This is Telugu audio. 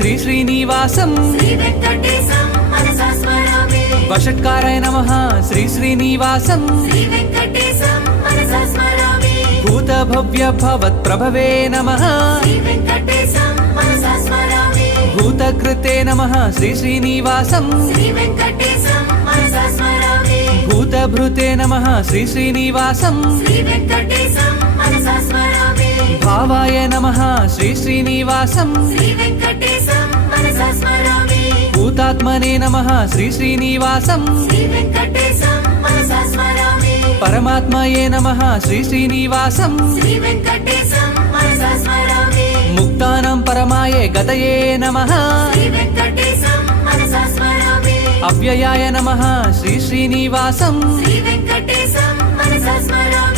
శ్రీ శ్రీనివాసం శ్రీవేంకటేశం మనసా స్మరామి వషట్కారాయ నమః శ్రీ శ్రీనివాసం శ్రీవేంకటేశం మనసా స్మరామి భూత భవ్య భవత్ ప్రభవే నమః శ్రీవేంకటేశం మనసా స్మరామి భూతకృతే నమః శ్రీ శ్రీనివాసం శ్రీవేంకటేశం మనసా స్మరామి భూతభృతే నమః శ్రీ శ్రీనివాసం శ్రీవేంకటేశం మనసా స్మరామి భావాయ నమః శ్రీ శ్రీనివాసం శ్రీవేంకటేశం మనసా స్మరామి భూతాత్మనే నమః శ్రీ శ్రీనివాసం శ్రీవేంకటేశం మనసా స్మరామి పరమాత్మయే నమః శ్రీ శ్రీనివాసం శ్రీవేంకటేశం మనసా స్మరామి ముక్తానాం పరమాయే గతయే నమః శ్రీవేంకటేశం మనసా స్మరామి అవ్యయాయ నమః శ్రీ శ్రీనివాసం శ్రీవేంకటేశం మనసా స్మరామి